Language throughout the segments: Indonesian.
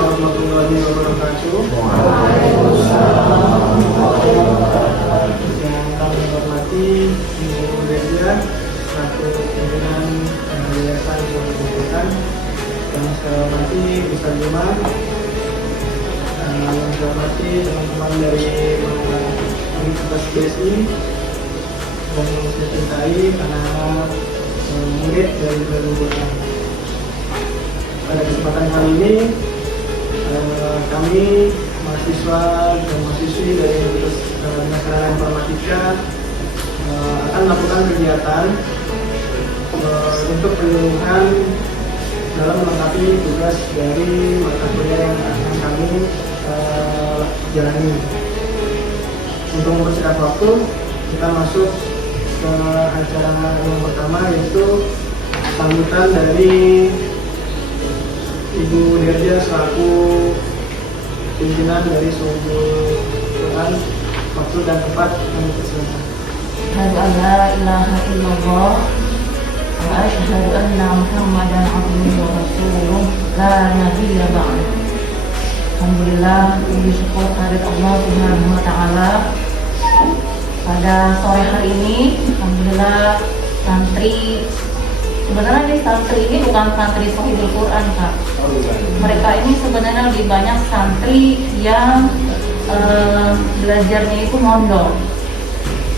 warahmatullahi wabarakatuh. Yang kami hormati Ibu Delia selaku pimpinan Yayasan Pendidikan, yang saya hormati Ustaz Juman, yang saya hormati teman-teman dari Universitas BSI, dan yang saya cintai anak-anak murid dari Quran. Pada kesempatan kali ini kami mahasiswa dan mahasiswi dari Universitas Informatika akan melakukan kegiatan untuk penyuluhan dalam melengkapi tugas dari mata kuliah yang akan kami jalani. Untuk mempersingkat waktu, kita masuk ke acara yang pertama, yaitu sambutan dari Ibu Dirja selaku pimpinan dari Sumbul Quran. Maksud dan tempat kami persilakan. Asyhadu an la ilaha illallah wa asyhadu anna Muhammadan abduhu wa rasuluh la nabiyya ba'd. Alhamdulillah, puji syukur kehadirat Allah Subhanahu wa taala. Pada sore hari ini, alhamdulillah, sebenarnya santri ini bukan santri Sohibul Quran, Kak. Mereka ini sebenarnya lebih banyak santri yang belajarnya itu mondok.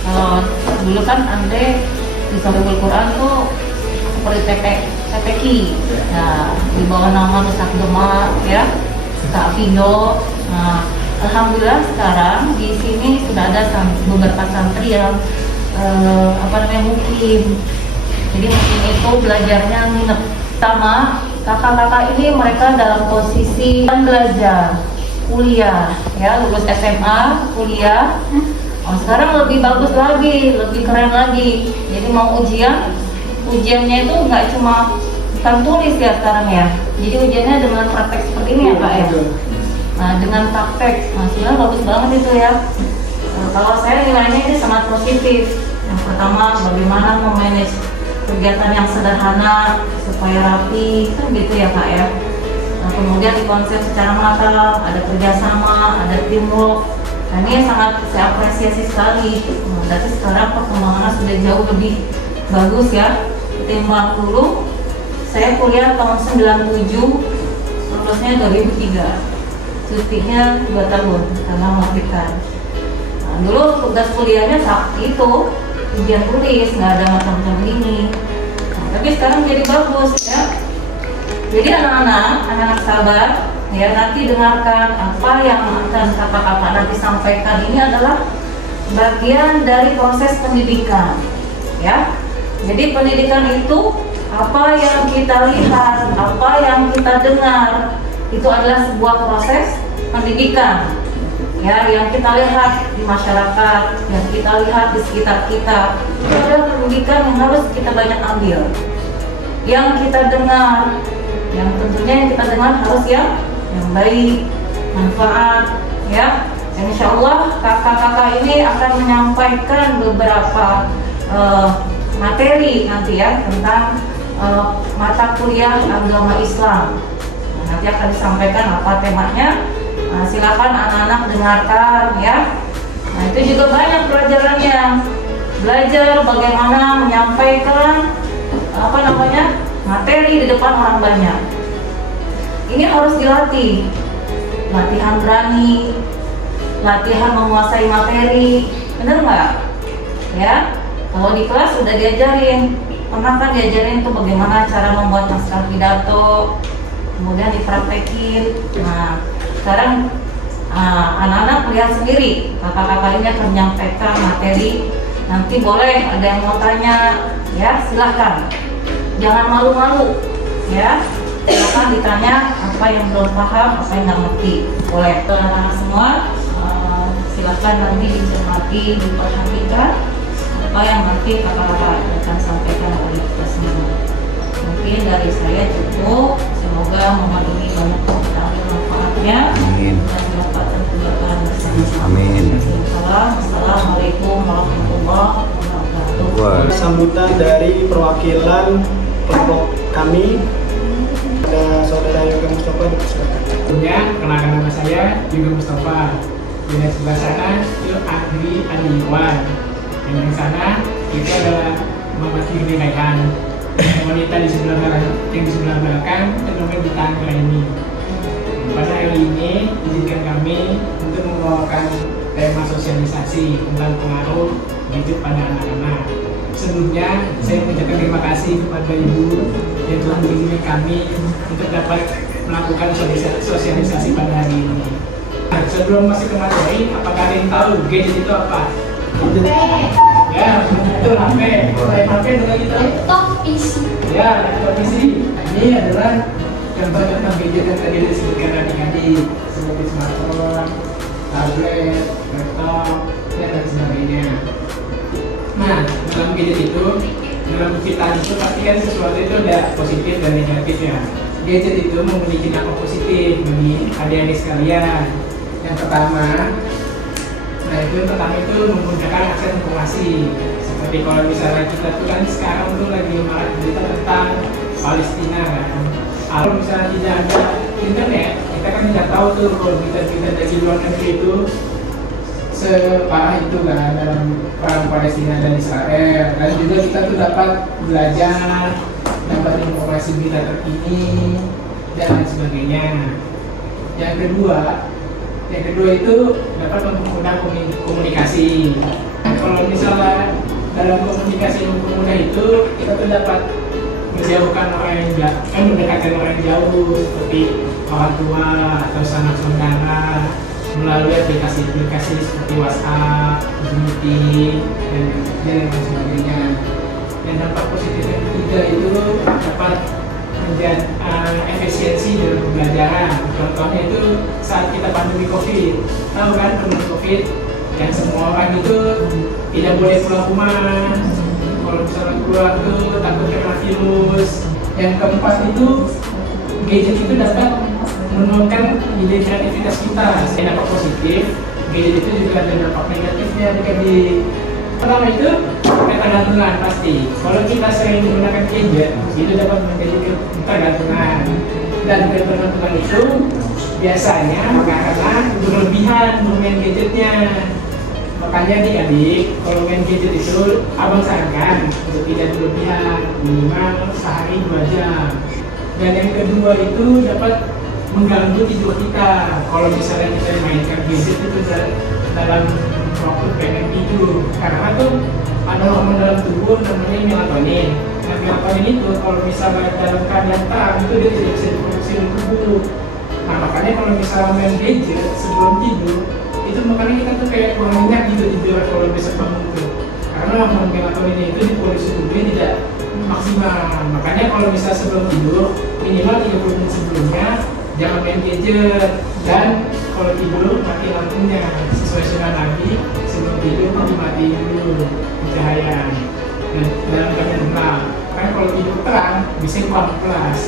Kalau dulu kan Andre di Sohibul Quran tuh seperti TPQ, nah, di bawah nama Ustaz Demak, ya, Kak Vindo. Nah, alhamdulillah sekarang di sini sudah ada beberapa santri yang mukim. Jadi mukim itu belajarnya nginep. Sama kakak-kakak ini mereka dalam posisi yang belajar kuliah, ya, lulus SMA, kuliah. Sekarang lebih bagus lagi, lebih keren lagi. Jadi mau ujiannya itu nggak cuma tulis ya sekarang ya. Jadi ujiannya dengan praktek seperti ini ya Pak ya. Nah, dengan praktek, sebenarnya bagus banget itu ya. Kalau saya nilainya ini sangat positif. Yang pertama, bagaimana memanage kegiatan yang sederhana supaya rapi, kan gitu ya Kak ya. Nah, kemudian dikonsep secara matang, ada kerjasama, ada teamwork. Nah, ini sangat saya apresiasi sekali. Berarti sekarang perkembangannya sudah jauh lebih bagus ya. Ketimbang dulu, saya kuliah tahun 97, lulusnya 2003. Cutinya 2 tahun karena melahirkan. Nah, dulu tugas kuliahnya itu ujian tulis, nggak ada macam-macam ini. Nah, tapi sekarang jadi bagus ya. Jadi anak-anak sabar ya, nanti dengarkan apa yang akan kakak-kakak nanti sampaikan. Ini adalah bagian dari proses pendidikan ya. Jadi pendidikan itu apa yang kita lihat, apa yang kita dengar, itu adalah sebuah proses pendidikan ya, yang kita lihat di masyarakat, yang kita lihat di sekitar kita. Itu adalah pendidikan yang harus kita banyak ambil. Yang kita dengar, yang tentunya yang kita dengar harus yang baik, manfaat ya. Dan insya Allah kakak-kakak ini akan menyampaikan beberapa materi nanti ya tentang mata kuliah agama Islam. Nanti akan disampaikan apa temanya. Silakan anak-anak dengarkan ya. Nah, itu juga banyak pelajarannya. Belajar bagaimana menyampaikan materi di depan orang banyak. Ini harus dilatih. Latihan berani, latihan menguasai materi. Bener nggak? Ya. Kalau di kelas sudah diajarin, pernah kan diajarin tuh bagaimana cara membuat naskah pidato, kemudian dipraktekin. Nah, sekarang anak-anak lihat sendiri, kakak-kakak ini akan menyampaikan materi. Nanti boleh ada yang mau tanya, ya silahkan. Jangan malu-malu, ya. Silahkan ditanya apa yang belum paham, apa yang nggak ngerti. Boleh. Anak-anak semua, silahkan nanti dicermati, diperhatikan apa yang nanti kakak-kakak akan sampaikan oleh kita semua. Mungkin dari saya cukup. Semoga momen ini banyak kita ambil manfaatnya. Amin. Dan mendapatkan keberkahan bersama-sama. Amin. Assalamualaikum warahmatullahi wabarakatuh. Sambutan dari perwakilan kelompok kami, ada Saudara Yoga Mustafa, dipersilakan. Punya kenalkan nama saya juga Mustafa. Dan sebelah sana itu Andri Adiwan. Dan yang sana itu adalah Muhammad Firly Raihan. Wanita di sebelah belakang dan nomor di tangan ini. Pada hari ini izinkan kami untuk membawakan tema sosialisasi tentang pengaruh gadget pada anak-anak. Sebelumnya saya mengucapkan terima kasih kepada Ibu yang telah mengizinkan kami untuk dapat melakukan sosialisasi pada hari ini. Nah, sebelum masuk ke materi, apakah ada yang tahu gadget itu apa? Ya, betul HP. Selain HP dengan kita Laptop, PC. ya, laptop PC. Ini adalah contoh-contoh gadget yang tadi disebutkan adik-adik seperti smartphone, tablet, laptop, dan lain sebagainya. Nah, dalam gadget itu, dalam penciptaan itu pasti kan sesuatu itu ada positif dan negatif ya. Gadget itu memiliki dampak positif bagi adik-adik sekalian. Yang pertama itu memudahkan akses informasi. Seperti kalau misalnya kita tuh kan sekarang tuh lagi marak berita tentang Palestina kan. Kalau misalnya tidak ada internet, kita kan tidak tahu tuh kalau berita-berita dari luar negeri itu separah itu kan dalam perang Palestina dan Israel. Dan juga kita tuh dapat belajar, dapat informasi berita terkini dan lain sebagainya. Yang kedua itu dapat mempermudah komunikasi. Kalau misalnya dalam komunikasi yang mempermudah itu kita tuh dapat menjauhkan orang yang mendekatkan orang yang jauh seperti orang tua atau sanak saudara melalui aplikasi-aplikasi seperti WhatsApp, Zoom Meeting, dan lain sebagainya. Dan dampak positif yang ketiga itu dapat menjadi efisiensi dalam pembelajaran. Contohnya itu saat kita pandemi COVID, tahu kan pandemi COVID yang semua orang itu tidak boleh keluar rumah. Kalau misalnya keluar itu takut kena virus. Yang keempat itu gadget itu dapat menurunkan ide kreativitas kita. Selain dampak positif, gadget itu juga ada dampak negatifnya adik-adik. Pertama itu ketergantungan pasti. Kalau kita sering menggunakan gadget, itu dapat menjadi ketergantungan. Dan ketergantungan itu biasanya karena berlebihan bermain gadgetnya. Makanya adik-adik, kalau main gadget itu abang sarankan untuk tidak berlebihan, minimal sehari 2 jam. Dan yang kedua itu dapat mengganggu tidur kita. Kalau misalnya kita mainkan gadget itu dalam waktu pengen tidur, karena tuh ada hormon dalam tubuh namanya melatonin. Nah, melatonin itu kalau misalnya dalam keadaan terang itu dia tidak bisa diproduksi oleh tubuh. Nah, makanya kalau misalnya main gadget sebelum tidur itu makanya kita tuh kayak kurang nyenyak gitu tidur kalau besok bangun tuh, karena hormon melatonin itu diproduksi tubuhnya tidak maksimal. Makanya kalau misalnya sebelum tidur minimal 30 menit sebelumnya jangan main gadget, dan kalau tidur mati lampunya sesuai sunnah Nabi. Sebelum tidur dimatiin dulu cahaya dan dalam keadaan gelap, kan kalau tidur terang bisa kelas.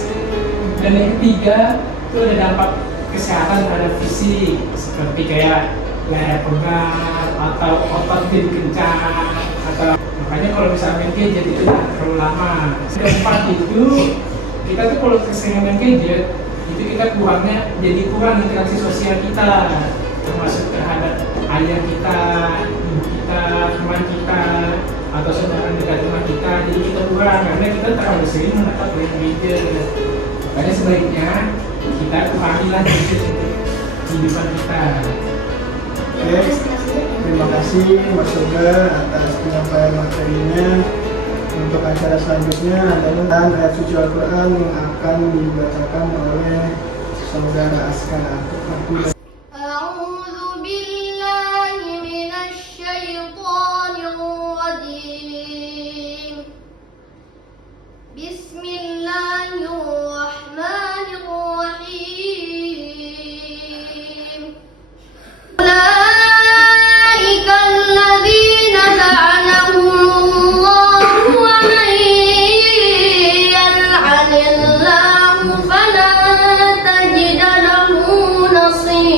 Dan yang ketiga itu ada dampak kesehatan terhadap fisik seperti kayak leher pegal atau otot jadi kencang, atau makanya kalau misalnya main gadget itu jangan terlalu lama. Keempat itu kita tuh kalau keseringan main gadget itu kita kurang interaksi sosial kita, termasuk terhadap ayah kita, ibu kita, teman kita, atau saudara dekat rumah kita. Jadi kita kurang karena kita terlalu sering menatap gadget. Makanya sebaiknya kita kurangilah gadget untuk kehidupan kita. Oke, terima kasih Mas Yoga atas penyampaian materinya. Untuk acara selanjutnya adalah ayat suci Al-Quran yang akan dibacakan oleh saudara Aska. أعوذ بالله من الشيطان الرجيم. بسم الله الرحمن الرحيم. أولئك الذين لعنهم الله، ومن يلعن الله فلن تجد له نصيرا.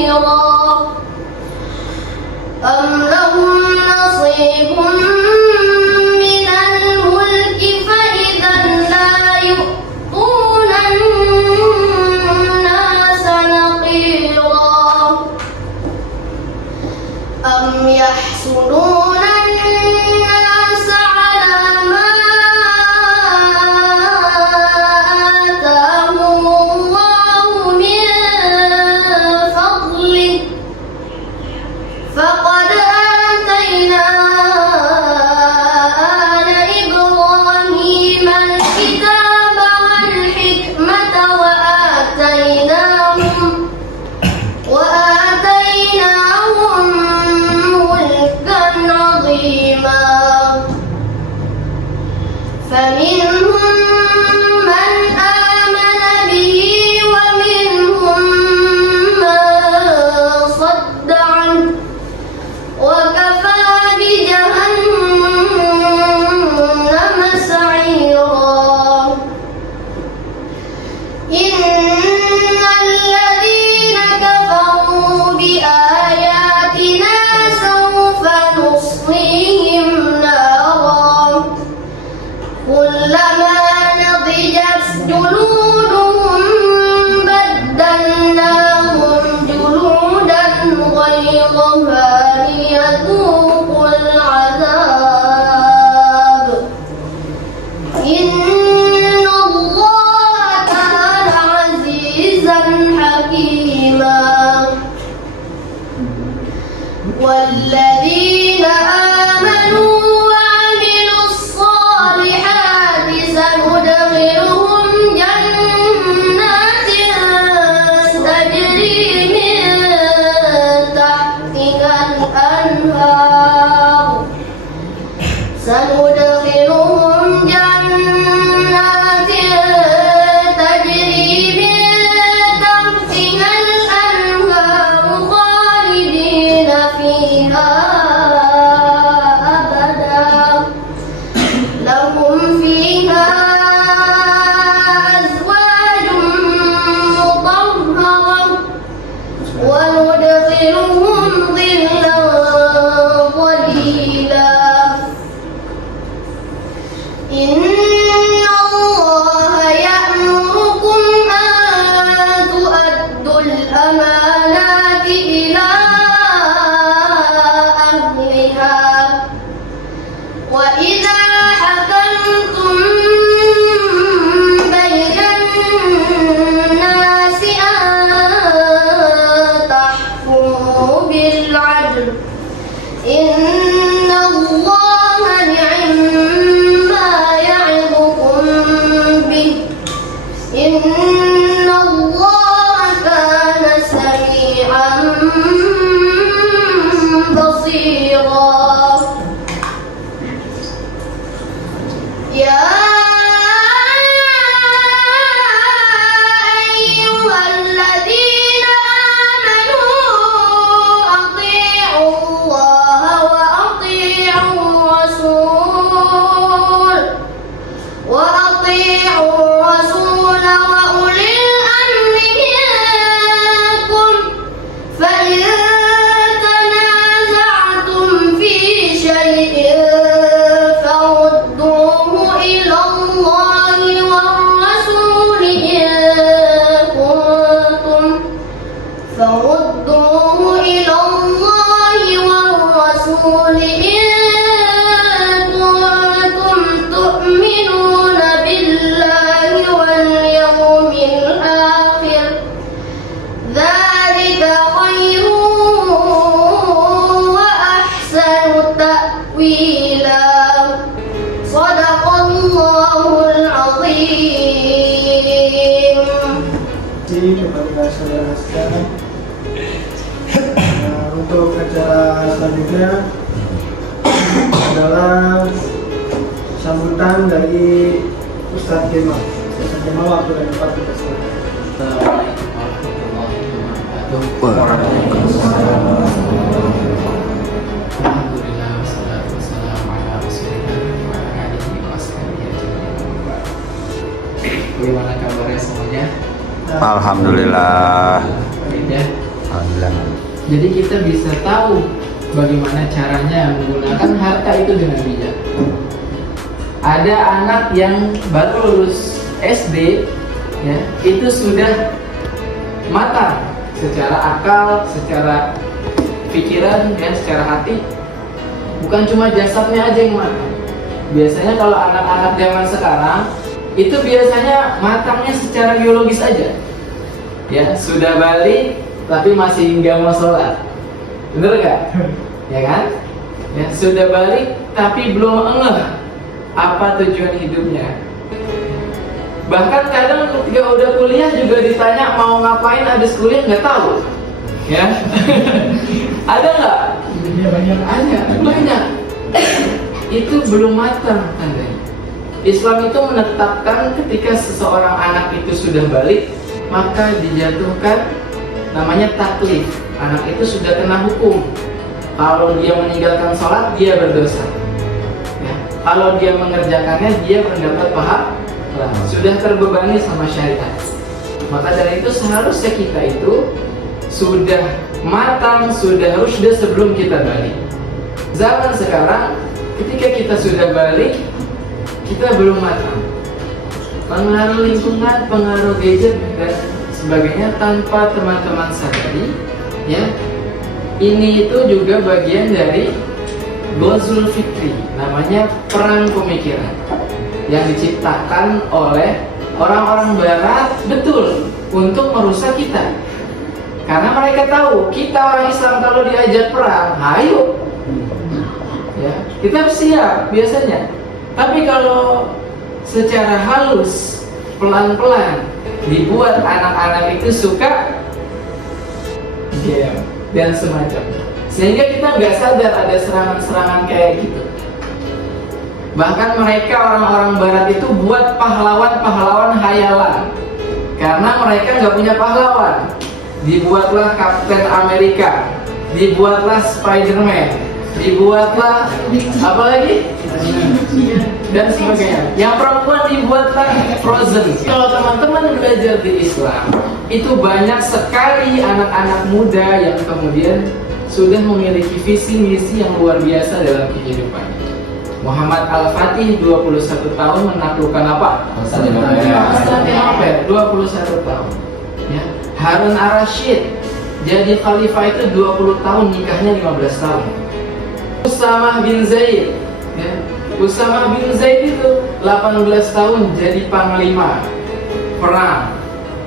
فمنهم من آمن به ومنهم من صد عنه وكفى بجهنم سعيرا إن الذين كفروا بآياتنا سوف نصليهم نارا كلما نضجت جلودهم بدلناهم جلودا غيرها ليذوقوا العذاب إن الله كان عزيزا حكيما والذين آمنوا وعملوا الصالحات سندخلهم جنات تجري من تحتها الأنهار سندخلهم جنات تجري من تحتها الأنهار خالدين فيها أبدا لهم فيها أزواج مطهرة وندخلهم ظلا ظليلا إن الله يأمركم أن تؤدوا الأمانات إلى أهلها وإذا حكمتم بين الناس أن تحكموا بالعدل إن الله نعم ما يعظكم به إن الله كان سميعا بصيرا يا أيها الذين آمنوا أطيعوا الله وأطيعوا الرسول وأولي الأمر منكم فإن تنازعتم في شيء فردوه إلى الله والرسول إن كنتم تؤمنون بالله واليوم الآخر ذلك خير وأحسن تأويلا صدق الله العظيم. Kepada saudara sekalian, untuk acara selanjutnya adalah sambutan dari Ustadz Kemal. Ustadz Kemal, waktu dan tempat kita silakan. Assalamualaikum warahmatullahi wabarakatuh. Alhamdulillah wassalatu wassalamu ala rasulillah wa ala alihi wa ashabihi ajma'in. Bagaimana kabarnya semuanya? Alhamdulillah. Baik ya. Alhamdulillah. Jadi kita bisa tahu bagaimana caranya menggunakan harta itu dengan bijak. Ada anak yang baru lulus SD, ya, itu sudah matang secara akal, secara pikiran, ya, secara hati. Bukan cuma jasadnya aja yang matang. Biasanya kalau anak-anak zaman sekarang itu biasanya matangnya secara biologis aja, ya, sudah balik tapi masih nggak mau sholat, bener gak? Ya kan? Ya, sudah balik tapi belum ngeh apa tujuan hidupnya. Bahkan kadang ketika udah kuliah juga ditanya mau ngapain habis kuliah nggak tahu, ya. Ada nggak? Ya, banyak. Banyak. Itu belum matang tandanya. Islam itu menetapkan ketika seseorang anak itu sudah balik, maka dijatuhkan namanya taklif. Anak itu sudah kena hukum. Kalau dia meninggalkan sholat, dia berdosa. Ya. Kalau dia mengerjakannya, dia mendapat pahala. Sudah terbebani sama syariat. Maka dari itu seharusnya kita itu sudah matang, sudah rusda sebelum kita balik. Zaman sekarang, ketika kita sudah balik, kita belum matang. Pengaruh lingkungan, pengaruh gadget dan sebagainya tanpa teman-teman sadari, ya. Ini itu juga bagian dari Ghazul Fikri, namanya perang pemikiran yang diciptakan oleh orang-orang barat, betul, untuk merusak kita. Karena mereka tahu kita orang Islam kalau diajak perang, ayo, ya, kita siap biasanya. Tapi kalau secara halus, pelan-pelan dibuat anak-anak itu suka game dan semacamnya, sehingga kita nggak sadar ada serangan-serangan kayak gitu. Bahkan mereka orang-orang barat itu buat pahlawan-pahlawan hayalan, karena mereka nggak punya pahlawan. Dibuatlah Kapten Amerika, dibuatlah Spider-Man, dibuatlah apa lagi? Dan sebagainya. Yang perempuan dibuatlah Frozen. Kalau teman-teman belajar di Islam, itu banyak sekali anak-anak muda yang kemudian sudah memiliki visi misi yang luar biasa dalam kehidupan. Muhammad Al-Fatih 21 tahun menaklukkan apa? Konstantinopel 21 tahun. Ya. Harun Ar-Rasyid jadi khalifah itu 20 tahun, nikahnya 15 tahun. Usamah bin Zaid, ya. Usamah bin Zaid itu 18 tahun jadi panglima perang.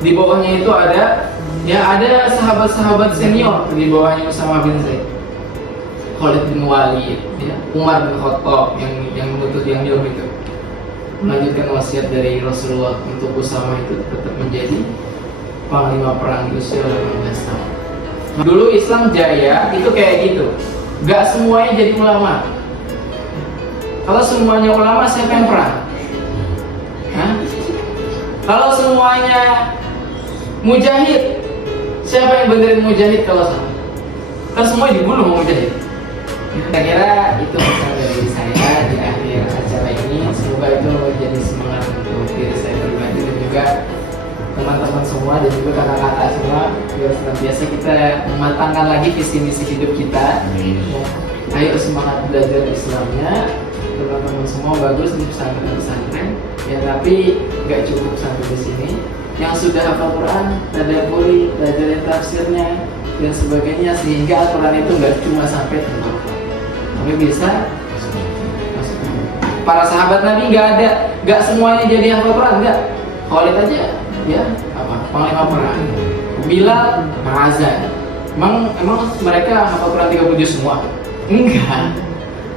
Di bawahnya itu ada sahabat-sahabat senior di bawahnya Usamah bin Zaid. Khalid bin Walid, ya. Umar bin Khattab yang menuntut yang jauh itu, melanjutkan wasiat dari Rasulullah untuk Usamah itu tetap menjadi panglima perang di usia 18 tahun. Dulu Islam jaya itu kayak gitu. Gak semuanya jadi ulama. Kalau semuanya ulama, siapa yang perang? Hah? Kalau semuanya mujahid, siapa yang benerin mujahid kalau sama? Kalau semuanya dibunuh mau mujahid. Saya kira itu pesan dari saya di akhir acara ini. Semoga itu menjadi semangat untuk diri saya pribadi dan juga teman-teman semua dan juga kakak-kakak semua, biar senantiasa kita mematangkan lagi visi misi hidup kita. Ayo semangat belajar Islamnya, teman-teman semua bagus di pesantren-pesantren. Ya tapi nggak cukup sampai di sini. Yang sudah hafal Quran, tadabburi, belajar tafsirnya dan sebagainya, sehingga Al-Quran itu nggak cuma sampai tengkorak, tapi bisa. Para sahabat Nabi nggak semuanya jadi hafal Quran, nggak. Khalid aja, ya apa? Panglima perang. Bilal azan. Emang mereka hafal Quran 30 juz semua? Enggak.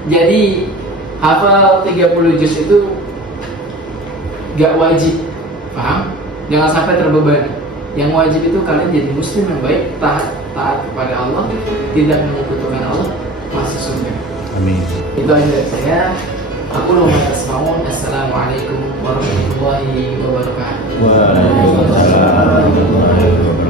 Jadi hafal 30 juz itu nggak wajib, paham? Jangan sampai terbebani. Yang wajib itu kalian jadi muslim yang baik, taat kepada Allah, tidak menyekutukan Allah, masuk surga. Amin. Itu aja dari saya. Aku Muhammad Asmaun. Assalamualaikum warahmatullahi wabarakatuh. Waalaikumsalam warahmatullahi wabarakatuh.